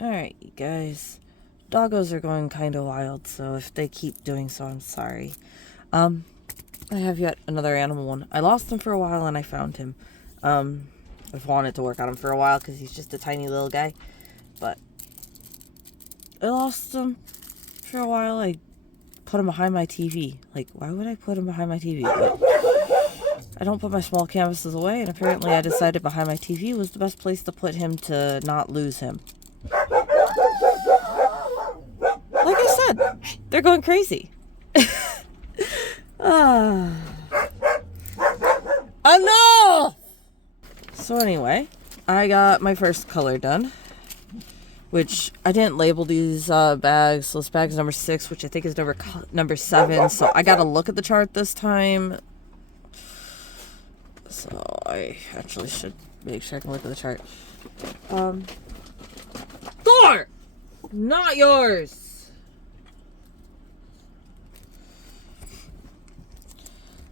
Alright, you guys. Doggos are going kind of wild, so if they keep doing so, I'm sorry. I have yet another animal one. I lost him for a while and I found him. I've wanted to work on him for a while because he's just a tiny little guy. But I lost him for a while. I put him behind my TV. Like, why would I put him behind my TV? But I don't put my small canvases away, and apparently I decided behind my TV was the best place to put him to not lose him. Like I said, they're going crazy. Enough! So anyway, I got my first color done, which I didn't label these bags. So this bag is number 6, which I think is number 7. So I got to look at the chart this time. So I actually should make sure I can look at the chart. Thor! Not yours!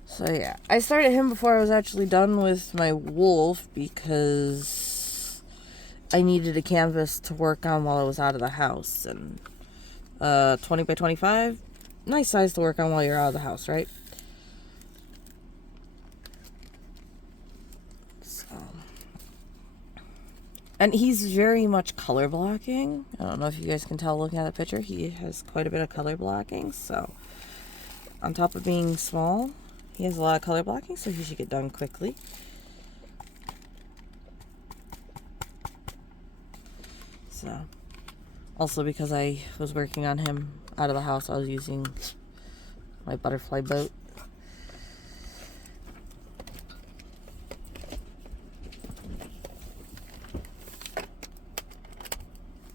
So yeah, I started him before I was actually done with my wolf because I needed a canvas to work on while I was out of the house. And 20 by 25, nice size to work on while you're out of the house, right? So, and he's very much color blocking. I don't know if you guys can tell looking at the picture. He has quite a bit of color blocking. So on top of being small, he has a lot of color blocking, so he should get done quickly. So, also because I was working on him out of the house, I was using my butterfly boat.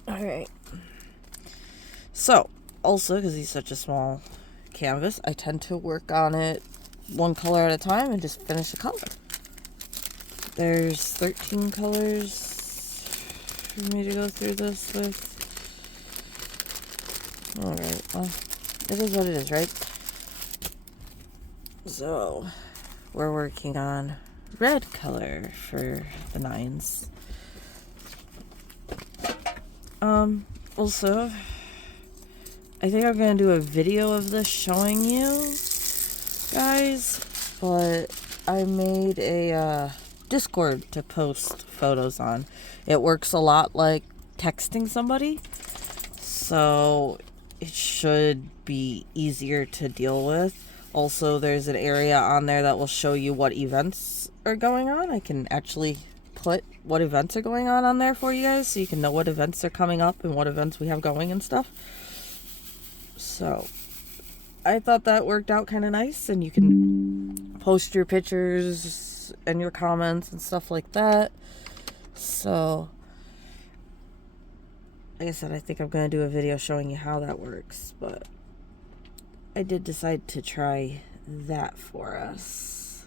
Alright. So, also because he's such a small canvas, I tend to work on it one color at a time and just finish the color. There's 13 colors for me to go through this with. Alright, well, it is what it is, right? So, we're working on red color for the 9s. Also, I think I'm going to do a video of this showing you guys, but I made a Discord to post photos on. It works a lot like texting somebody, so it should be easier to deal with. Also, there's an area on there that will show you what events are going on. I can actually put what events are going on there for you guys, so you can know what events are coming up and what events we have going and stuff. So I thought that worked out kind of nice, and you can post your pictures and your comments and stuff like that. So, like I said, I think I'm going to do a video showing you how that works, but I did decide to try that for us.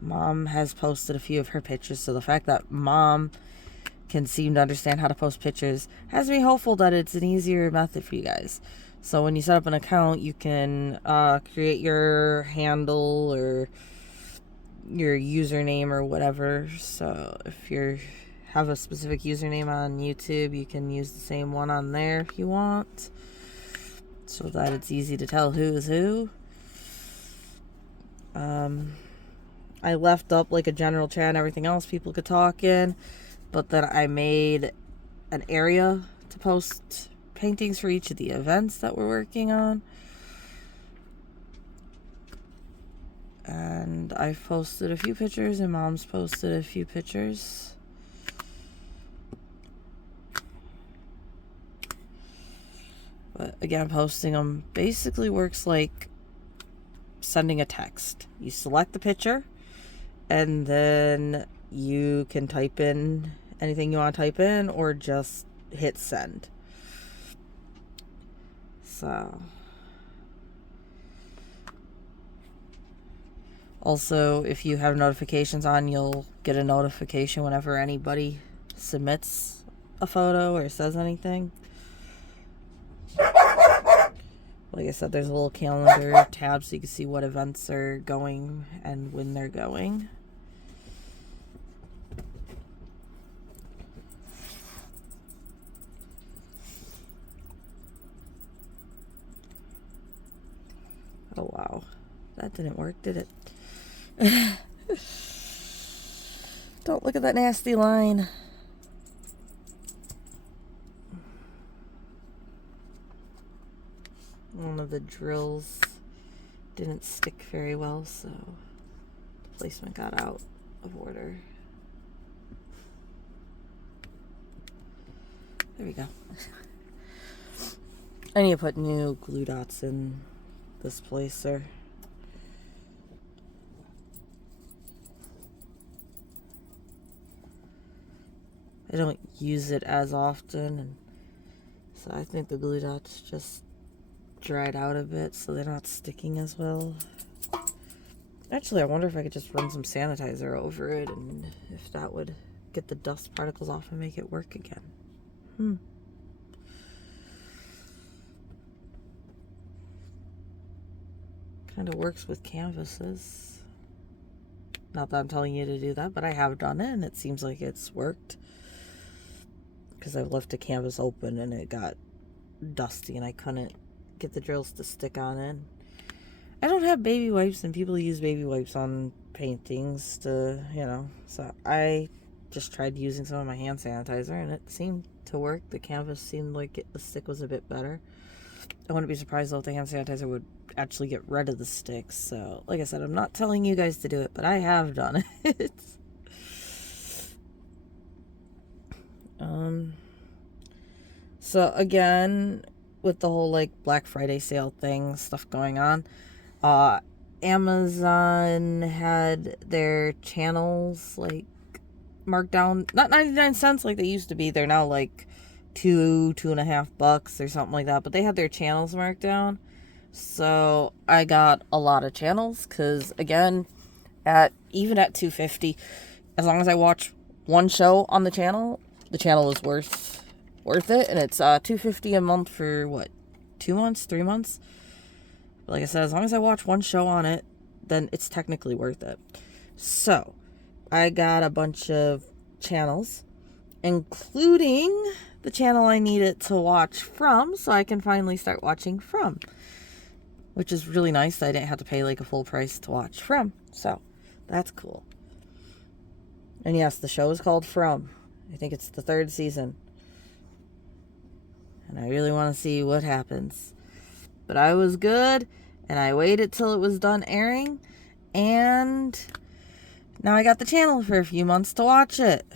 Mom has posted a few of her pictures, so the fact that Mom can seem to understand how to post pictures has me hopeful that it's an easier method for you guys. So when you set up an account, you can create your handle or your username or whatever. So if you have a specific username on YouTube, you can use the same one on there if you want, so that it's easy to tell who is who. I left up like a general chat and everything else people could talk in, but then I made an area to post paintings for each of the events that we're working on. And I've posted a few pictures, and Mom's posted a few pictures. But again, posting them basically works like sending a text. You select the picture, and then you can type in anything you want to type in, or just hit send. So, also, if you have notifications on, you'll get a notification whenever anybody submits a photo or says anything. Like I said, there's a little calendar tab so you can see what events are going and when they're going. Oh, wow. That didn't work, did it? Don't look at that nasty line. One of the drills didn't stick very well, so the placement got out of order. There we go. I need to put new glue dots in this placer. I don't use it as often, and so I think the glue dots just dried out a bit, so they're not sticking as well. Actually, I wonder if I could just run some sanitizer over it, and if that would get the dust particles off and make it work again. Kind of works with canvases. Not that I'm telling you to do that, but I have done it, and it seems like it's worked. Because I've left a canvas open, and it got dusty, and I couldn't get the drills to stick on it. I don't have baby wipes, and people use baby wipes on paintings to, so I just tried using some of my hand sanitizer, and it seemed to work. The canvas seemed like the stick was a bit better. I wouldn't be surprised though if the hand sanitizer would actually get rid of the sticks. So, like I said, I'm not telling you guys to do it, but I have done it. So again, with the whole like Black Friday sale thing, stuff going on, Amazon had their channels like marked down, not 99 cents like they used to be. They're now like $2.50 or something like that, but they had their channels marked down. So I got a lot of channels, because again, even at $2.50, as long as I watch one show on the channel is worth it. And it's $2.50 a month for what, 2 months, 3 months. But like I said, as long as I watch one show on it, then it's technically worth it. So I got a bunch of channels, including the channel I needed to watch from, so I can finally start watching from, which is really nice that I didn't have to pay like a full price to watch from. So that's cool. And yes, the show is called From. I think it's the 3rd season, and I really want to see what happens. But I was good, and I waited till it was done airing, and now I got the channel for a few months to watch it.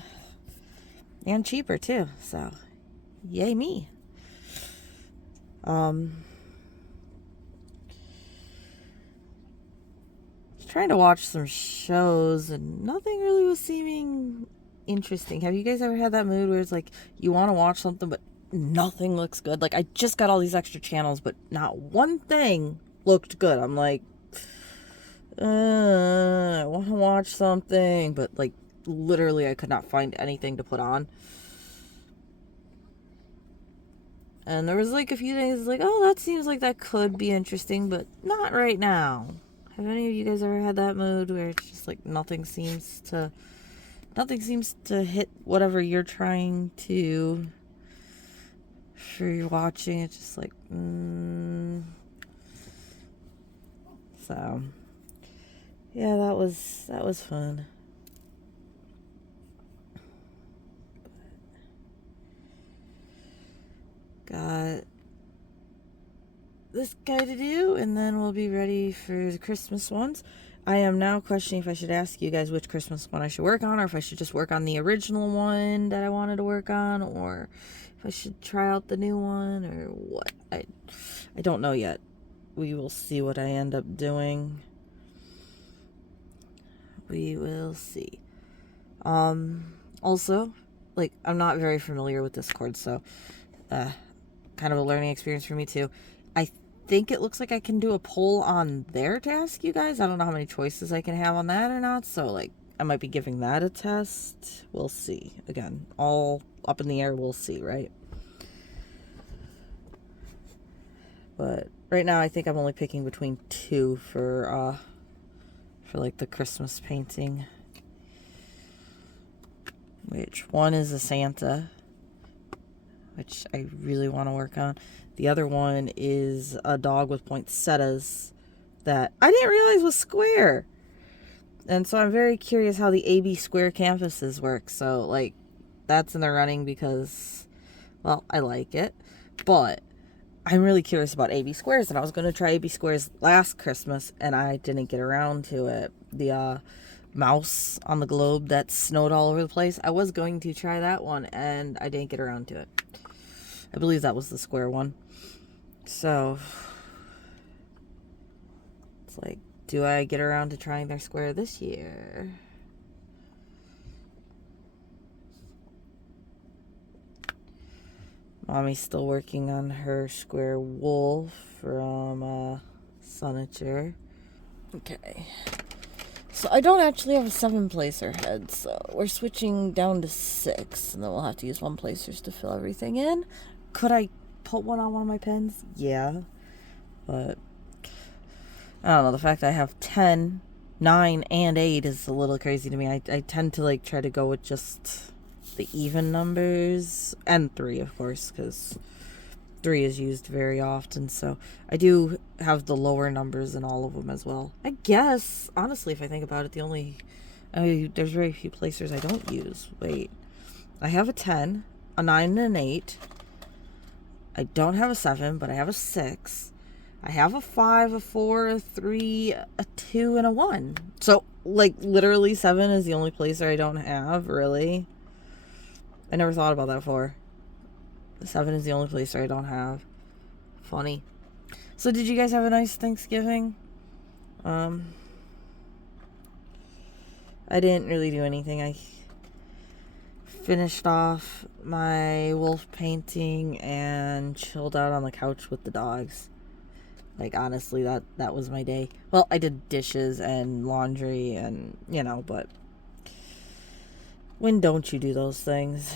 And cheaper too, so yay me. Trying to watch some shows, and nothing really was seeming interesting. Have you guys ever had that mood where it's like you want to watch something but nothing looks good? Like, I just got all these extra channels, but not one thing looked good. I'm like, I want to watch something, but like literally I could not find anything to put on. And there was like a few days like, oh, that seems like that could be interesting, but not right now. Have any of you guys ever had that mood where it's just like nothing seems to hit whatever you're trying to for your watching? It's just like, So yeah, that was fun. Got this guy to do, and then we'll be ready for the Christmas ones. I am now questioning if I should ask you guys which Christmas one I should work on, or if I should just work on the original one that I wanted to work on, or if I should try out the new one, or what. I don't know yet. We will see what I end up doing. We will see. Also, like, I'm not very familiar with Discord, so kind of a learning experience for me too. I think it looks like I can do a poll on there to ask you guys. I don't know how many choices I can have on that or not, so like I might be giving that a test. We'll see. Again, all up in the air. We'll see, right? But right now I think I'm only picking between 2 for like the Christmas painting. Which one is a Santa, which I really want to work on. The other one is a dog with poinsettias, that I didn't realize was square. And so I'm very curious how the AB square canvases work. So, like, that's in the running because, well, I like it. But I'm really curious about AB squares, and I was going to try AB squares last Christmas, and I didn't get around to it. The mouse on the globe that snowed all over the place, I was going to try that one, and I didn't get around to it. I believe that was the square one. So, it's like, do I get around to trying their square this year? Mommy's still working on her square wolf from Sunature. Okay. So I don't actually have a 7-placer head, so we're switching down to 6, and then we'll have to use 1-placers to fill everything in. Could I put one on one of my pens? Yeah. But I don't know, the fact that I have 10, 9, and 8 is a little crazy to me. I tend to like try to go with just the even numbers, and 3 of course, because 3 is used very often. So I do have the lower numbers in all of them as well. I guess, honestly, if I think about it, there's very few placers I don't use. Wait, I have a 10, a 9, and an 8. I don't have a 7, but I have a 6. I have a 5, a 4, a 3, a 2, and a 1. So, like, literally 7 is the only placer I don't have, really. I never thought about that before. 7 is the only placer I don't have. Funny. So, did you guys have a nice Thanksgiving? I didn't really do anything. I finished off my wolf painting and chilled out on the couch with the dogs. Like, honestly, that was my day. Well, I did dishes and laundry and, but when don't you do those things?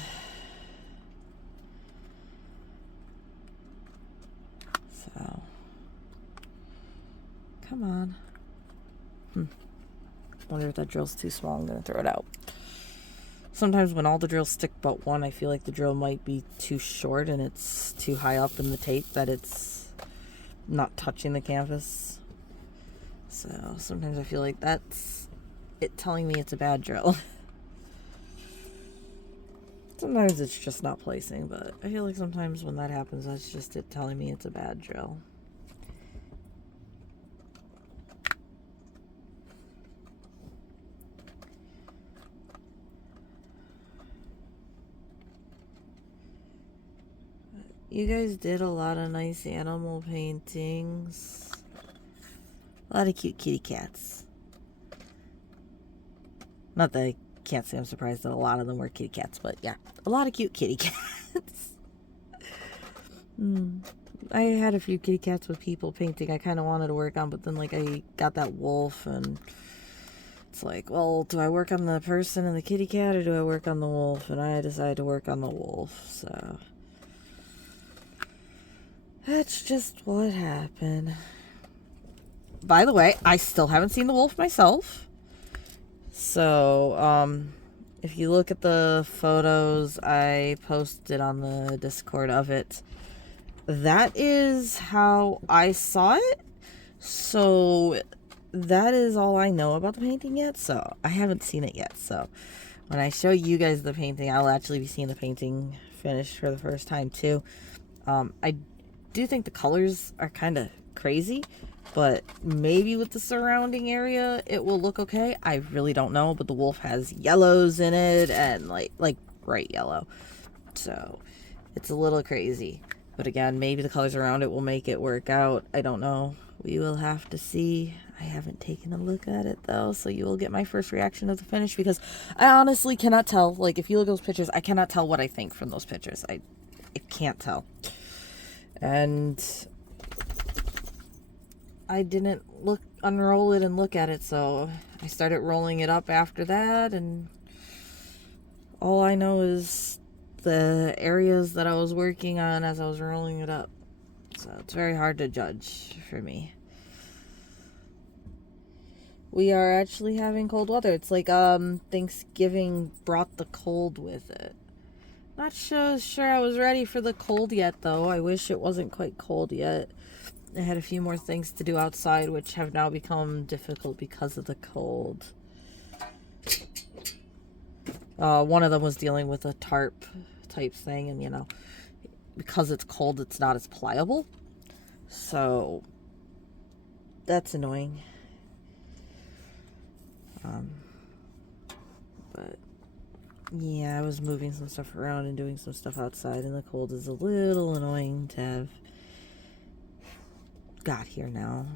So, come on. Wonder if that drill's too small. I'm going to throw it out. Sometimes when all the drills stick but one, I feel like the drill might be too short and it's too high up in the tape that it's not touching the canvas. So sometimes I feel like that's it telling me it's a bad drill. Sometimes it's just not placing, but I feel like sometimes when that happens, that's just it telling me it's a bad drill. You guys did a lot of nice animal paintings. A lot of cute kitty cats. Not that I can't say I'm surprised that a lot of them were kitty cats, but yeah, a lot of cute kitty cats. I had a few kitty cats with people painting I kind of wanted to work on, but then like I got that wolf and it's like, well, do I work on the person and the kitty cat or do I work on the wolf? And I decided to work on the wolf, so that's just what happened. By the way, I still haven't seen the wolf myself. So, if you look at the photos I posted on the Discord of it, that is how I saw it. So, that is all I know about the painting yet. So, I haven't seen it yet. So, when I show you guys the painting, I'll actually be seeing the painting finished for the first time too. I do think the colors are kind of crazy, but maybe with the surrounding area it will look okay. I really don't know, but the wolf has yellows in it and like bright yellow, so it's a little crazy. But again, maybe the colors around it will make it work out. I don't know. We will have to see. I haven't taken a look at it though, so you will get my first reaction of the finish, because I honestly cannot tell. Like, if you look at those pictures, I cannot tell what I think from those pictures. I can't tell. And I didn't unroll it and look at it, so I started rolling it up after that, and all I know is the areas that I was working on as I was rolling it up. So it's very hard to judge for me. We are actually having cold weather. It's like Thanksgiving brought the cold with it. Not sure I was ready for the cold yet, though. I wish it wasn't quite cold yet. I had a few more things to do outside, which have now become difficult because of the cold. One of them was dealing with a tarp type thing, and you know, because it's cold, it's not as pliable. So that's annoying. But yeah, I was moving some stuff around and doing some stuff outside, and the cold is a little annoying to have got here now.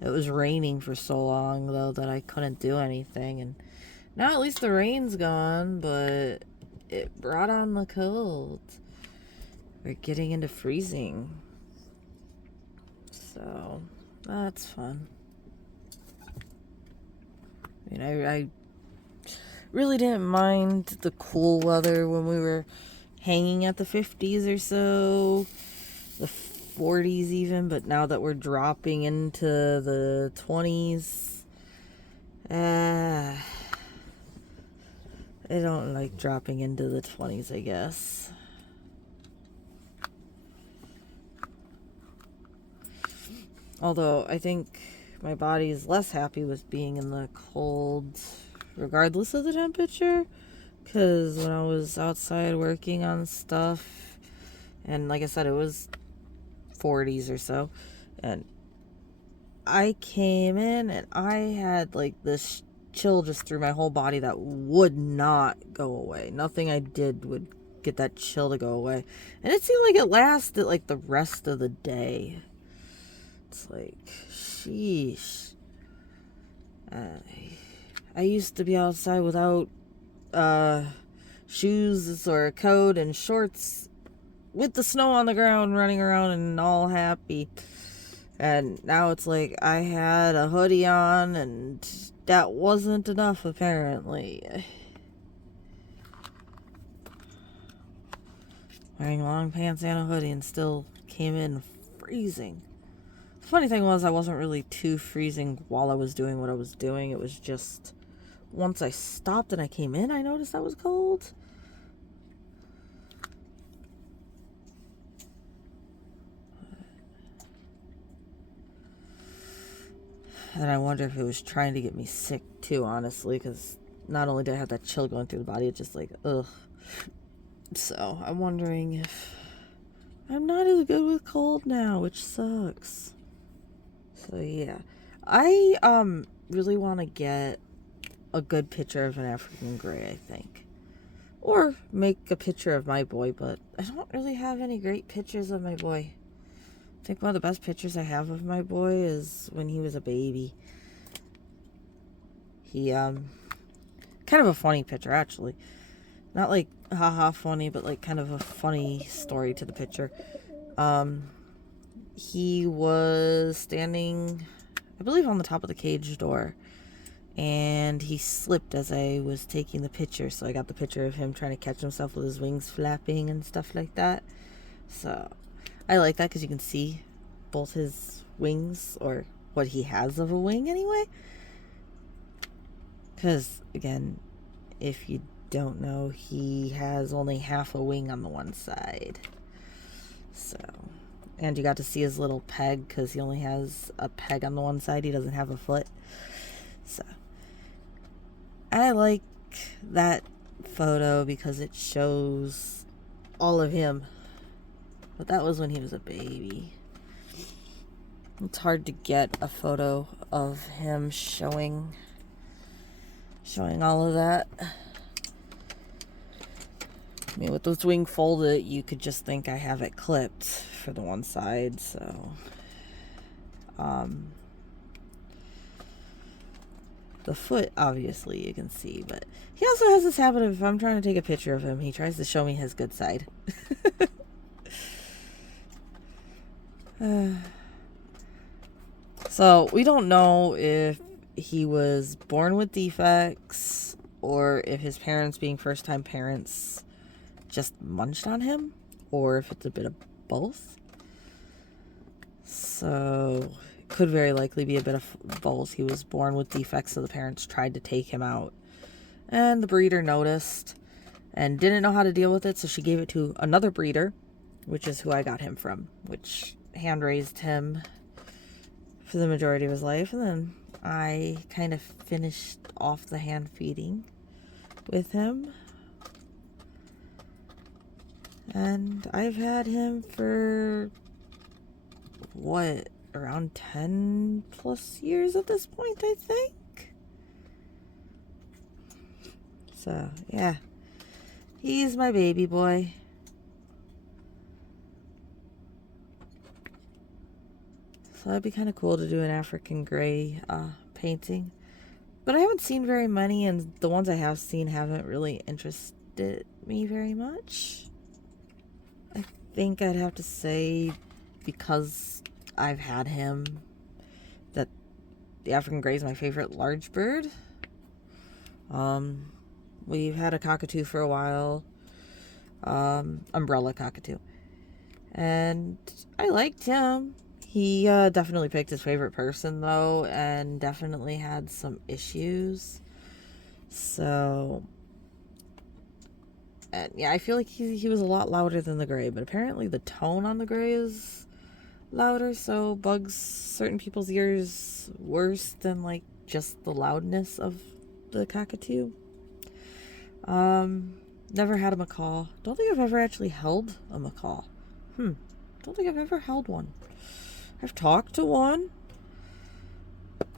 It was raining for so long, though, that I couldn't do anything, and now at least the rain's gone, but it brought on the cold. We're getting into freezing. So, that's fun. I mean, I really didn't mind the cool weather when we were hanging at the 50s or so, the 40s even, but now that we're dropping into the 20s, I don't like dropping into the 20s, I guess. Although I think my body is less happy with being in the cold regardless of the temperature, because when I was outside working on stuff, and like I said, it was 40s or so, and I came in and I had like this chill just through my whole body that would not go away. Nothing I did would get that chill to go away, and it seemed like it lasted like the rest of the day. It's like, sheesh. I used to be outside without shoes or a coat and shorts with the snow on the ground, running around and all happy. And now it's like I had a hoodie on, and that wasn't enough, apparently. Wearing long pants and a hoodie and still came in freezing. The funny thing was, I wasn't really too freezing while I was doing what I was doing. It was just once I stopped and I came in, I noticed I was cold. And I wonder if it was trying to get me sick too, honestly, because not only did I have that chill going through the body, it's just like, ugh. So I'm wondering if I'm not as good with cold now, which sucks. So yeah, I really want to get a good picture of an African gray, I think, or make a picture of my boy, but I don't really have any great pictures of my boy. I think one of the best pictures I have of my boy is when he was a baby. He kind of a funny picture, actually, not like haha funny, but like kind of a funny story to the picture. He was standing, I believe, on the top of the cage door, and he slipped as I was taking the picture, so I got the picture of him trying to catch himself with his wings flapping and stuff like that. So I like that because you can see both his wings, or what he has of a wing anyway. Because, again, if you don't know, he has only half a wing on the one side. So, and you got to see his little peg because he only has a peg on the one side. He doesn't have a foot. So, I like that photo because it shows all of him. But that was when he was a baby. It's hard to get a photo of him showing all of that. I mean, with this wing folded, you could just think I have it clipped for the one side, so the foot, obviously, you can see, but he also has this habit of, if I'm trying to take a picture of him, he tries to show me his good side. So, we don't know if he was born with defects or if his parents, being first-time parents, just munched on him, or if it's a bit of both. So, it could very likely be a bit of both. He was born with defects, so the parents tried to take him out. And the breeder noticed and didn't know how to deal with it, so she gave it to another breeder, which is who I got him from, which hand raised him for the majority of his life, and then I kind of finished off the hand feeding with him. And I've had him for around 10 plus years at this point, I think. So, yeah. He's my baby boy. So it'd be kind of cool to do an African gray painting. But I haven't seen very many, and the ones I have seen haven't really interested me very much. I think I'd have to say, because I've had him, that the African gray is my favorite large bird. We've had a cockatoo for a while, umbrella cockatoo, and I liked him. He definitely picked his favorite person, though, and definitely had some issues. So, and yeah, I feel like he was a lot louder than the gray, but apparently the tone on the gray is louder, so bugs certain people's ears worse than, like, just the loudness of the cockatoo. Never had a macaw. Don't think I've ever actually held a macaw. Don't think I've ever held one. I've talked to one.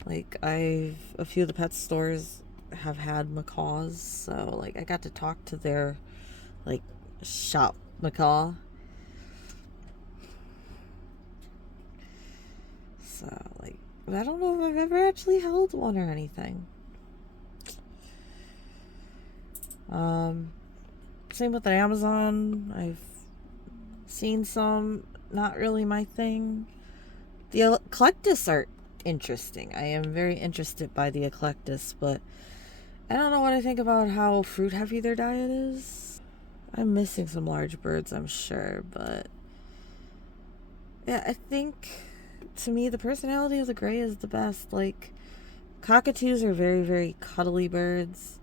Like, a few of the pet stores have had macaws, so, like, I got to talk to their, like, shop macaw. So, like, I don't know if I've ever actually held one or anything. Same with the Amazon. I've seen some, not really my thing. The eclectus are interesting. I am very interested by the eclectus, but I don't know what I think about how fruit heavy their diet is. I'm missing some large birds, I'm sure, but yeah, I think to me the personality of the gray is the best. Like, cockatoos are very, very cuddly birds.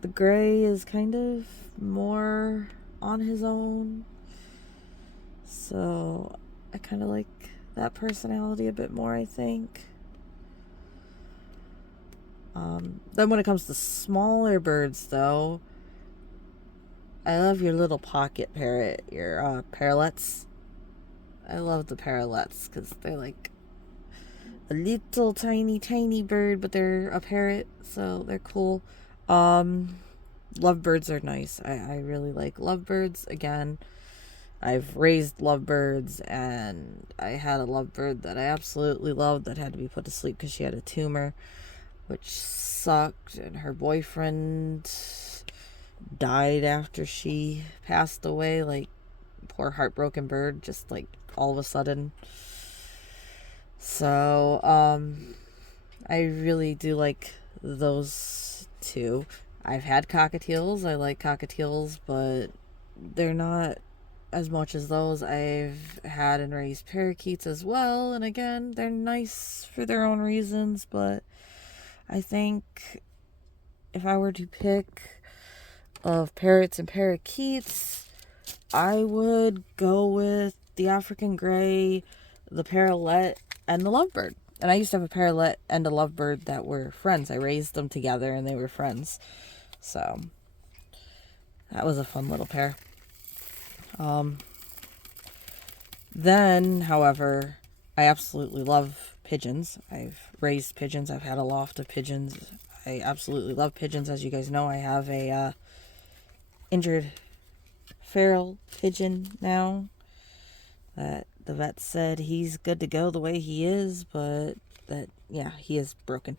The gray is kind of more on his own, so I kind of like that personality a bit more, I think. Then when it comes to smaller birds, though, I love your little pocket parrot, your parrotlets. I love the parrotlets because they're like a little tiny bird, but they're a parrot, so they're cool. Lovebirds are nice. I really like lovebirds. Again, I've raised lovebirds, and I had a lovebird that I absolutely loved that had to be put to sleep because she had a tumor, which sucked, and her boyfriend died after she passed away. Like, poor heartbroken bird, just like all of a sudden. So, I really do like those two. I've had cockatiels. I like cockatiels, but they're not as much as those. I've had and raised parakeets as well, and again, they're nice for their own reasons, but I think if I were to pick of parrots and parakeets, I would go with the African gray, the parrotlet, and the lovebird. And I used to have a parrotlet and a lovebird that were friends. I raised them together and they were friends. So that was a fun little pair. Then, however, I absolutely love pigeons. I've raised pigeons. I've had a loft of pigeons. I absolutely love pigeons. As you guys know, I have a injured feral pigeon now that the vet said he's good to go the way he is, but that, yeah, he is broken.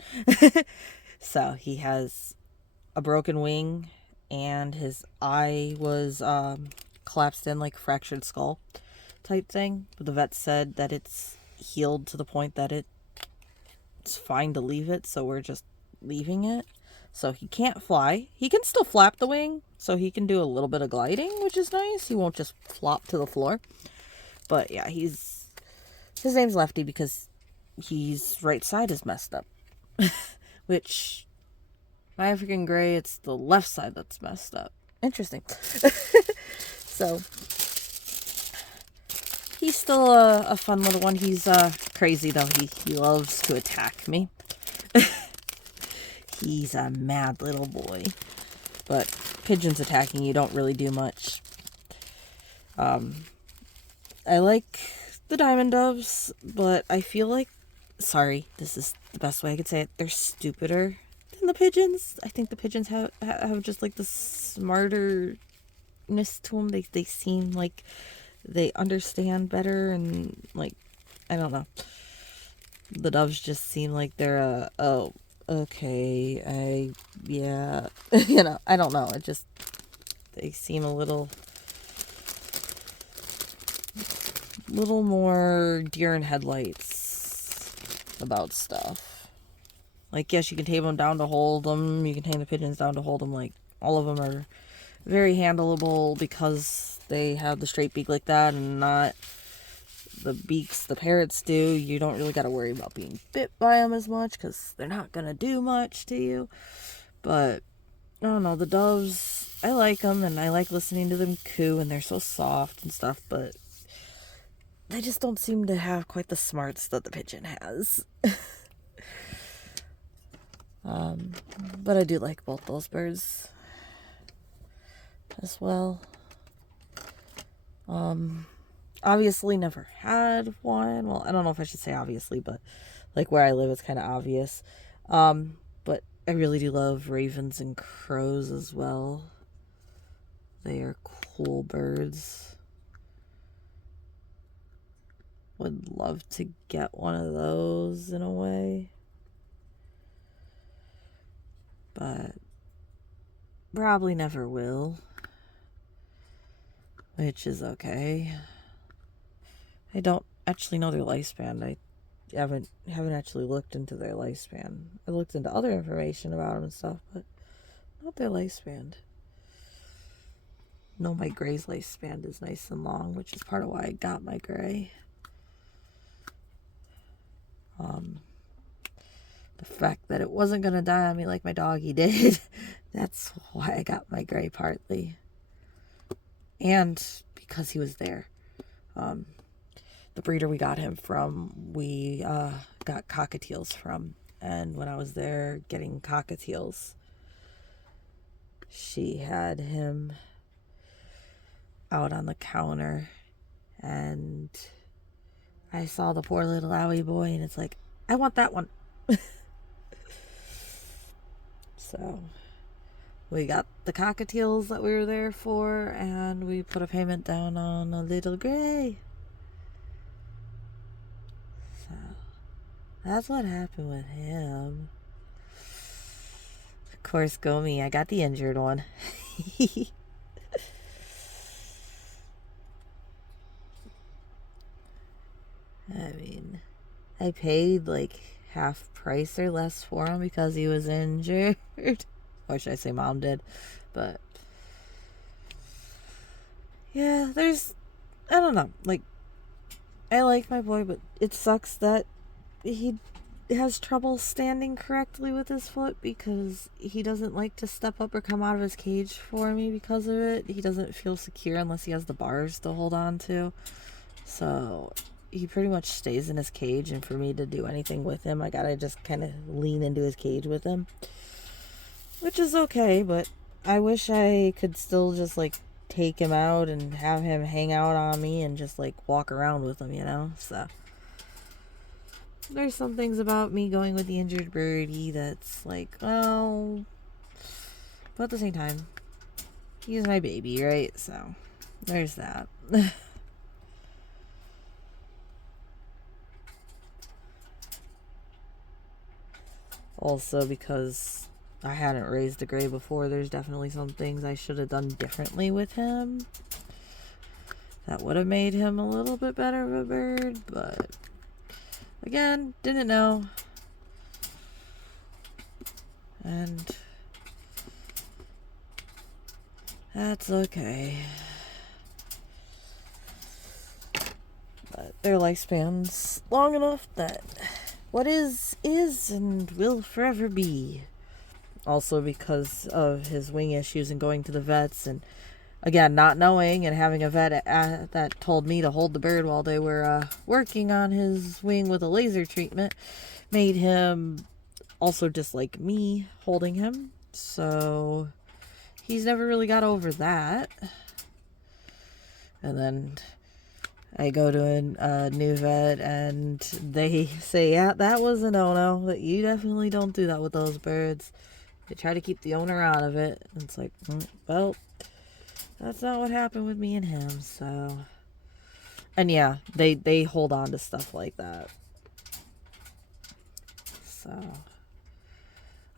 So he has a broken wing, and his eye was collapsed in, like fractured skull type thing. But the vet said that it's healed to the point that it's fine to leave it, so we're just leaving it. So he can't fly. He can still flap the wing, so he can do a little bit of gliding, which is nice. He won't just flop to the floor. But yeah, his name's Lefty because his right side is messed up. Which, my African gray, it's the left side that's messed up. Interesting. So, he's still a fun little one. He's crazy though. He loves to attack me. He's a mad little boy. But pigeons attacking you don't really do much. I like the diamond doves, but I feel like, sorry, this is the best way I could say it, they're stupider than the pigeons. I think the pigeons have just like the smarterness to them. They seem like they understand better, and like, I don't know. The doves just seem like they're oh, okay, yeah, you know, I don't know. It just, they seem a little more deer in headlights about stuff. Like, yes, you can tame them down to hold them. You can tame the pigeons down to hold them. Like, all of them are very handleable because they have the straight beak like that and not the beaks the parrots do. You don't really got to worry about being bit by them as much because they're not going to do much to you. But, I don't know, the doves, I like them and I like listening to them coo, and they're so soft and stuff, but they just don't seem to have quite the smarts that the pigeon has. But I do like both those birds as well. Obviously never had one. Well, I don't know if I should say obviously, but like where I live, it's kind of obvious. But I really do love ravens and crows as well. They are cool birds. Would love to get one of those in a way. But probably never will. Which is okay. I don't actually know their lifespan. I haven't actually looked into their lifespan. I looked into other information about them and stuff, but not their lifespan. No, my gray's lifespan is nice and long, which is part of why I got my gray. The fact that it wasn't going to die on me like my doggy did, that's why I got my gray partly. And because he was there. The breeder we got him from, we got cockatiels from. And when I was there getting cockatiels, she had him out on the counter. And I saw the poor little owie boy, and it's like, I want that one. So we got the cockatiels that we were there for, and we put a payment down on a little gray. So that's what happened with him. Of course, go me. I got the injured one. I mean, I paid like half price or less for him because he was injured. Or should I say Mom did? But yeah, I don't know, like, I like my boy, but it sucks that he has trouble standing correctly with his foot because he doesn't like to step up or come out of his cage for me because of it. He doesn't feel secure unless he has the bars to hold on to. So he pretty much stays in his cage, and for me to do anything with him, I gotta just kind of lean into his cage with him. Which is okay, but I wish I could still just, like, take him out and have him hang out on me and just, like, walk around with him, you know? So there's some things about me going with the injured birdie that's like, well, but at the same time, he's my baby, right? So there's that. Also, because I hadn't raised a gray before, there's definitely some things I should have done differently with him that would have made him a little bit better of a bird, but again, didn't know. And that's okay. But their lifespan's long enough that what is and will forever be. Also because of his wing issues and going to the vets and again, not knowing and having a vet that told me to hold the bird while they were working on his wing with a laser treatment made him also dislike me holding him. So he's never really got over that. And then I go to a new vet and they say, yeah, that was a no-no. That you definitely don't do that with those birds. They try to keep the owner out of it. And it's like, well, that's not what happened with me and him. So, and yeah, they hold on to stuff like that. So,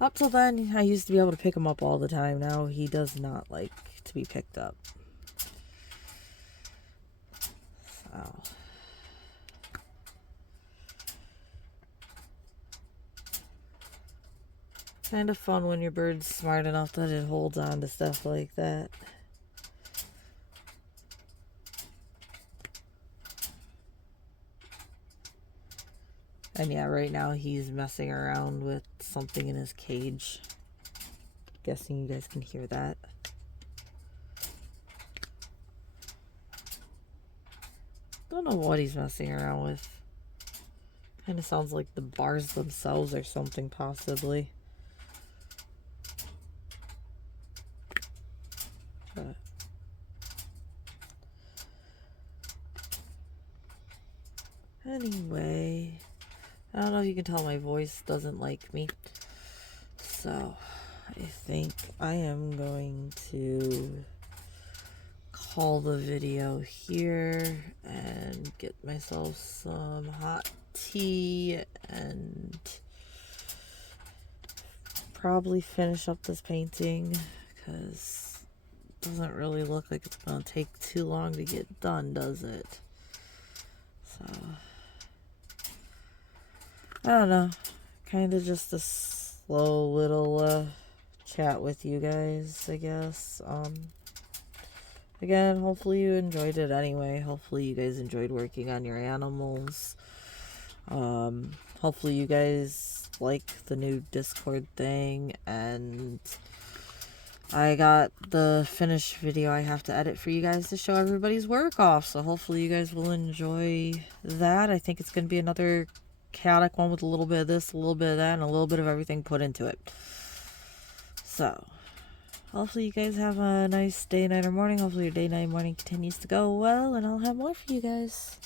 up till then, I used to be able to pick him up all the time. Now he does not like to be picked up. So, kind of fun when your bird's smart enough that it holds on to stuff like that. And yeah, right now he's messing around with something in his cage. Guessing you guys can hear that. Don't know what he's messing around with. Kind of sounds like the bars themselves or something, possibly. But anyway, I don't know if you can tell my voice doesn't like me. So I think I am going to call the video here and get myself some hot tea and probably finish up this painting because it doesn't really look like it's going to take too long to get done, does it? So I don't know, kind of just a slow little chat with you guys, I guess. Again, hopefully you enjoyed it anyway. Hopefully you guys enjoyed working on your animals. Hopefully you guys like the new Discord thing, and I got the finished video I have to edit for you guys to show everybody's work off, so hopefully you guys will enjoy that. I think it's going to be another chaotic one with a little bit of this, a little bit of that, and a little bit of everything put into it. So hopefully you guys have a nice day, night, or morning. Hopefully your day, night, morning continues to go well, and I'll have more for you guys.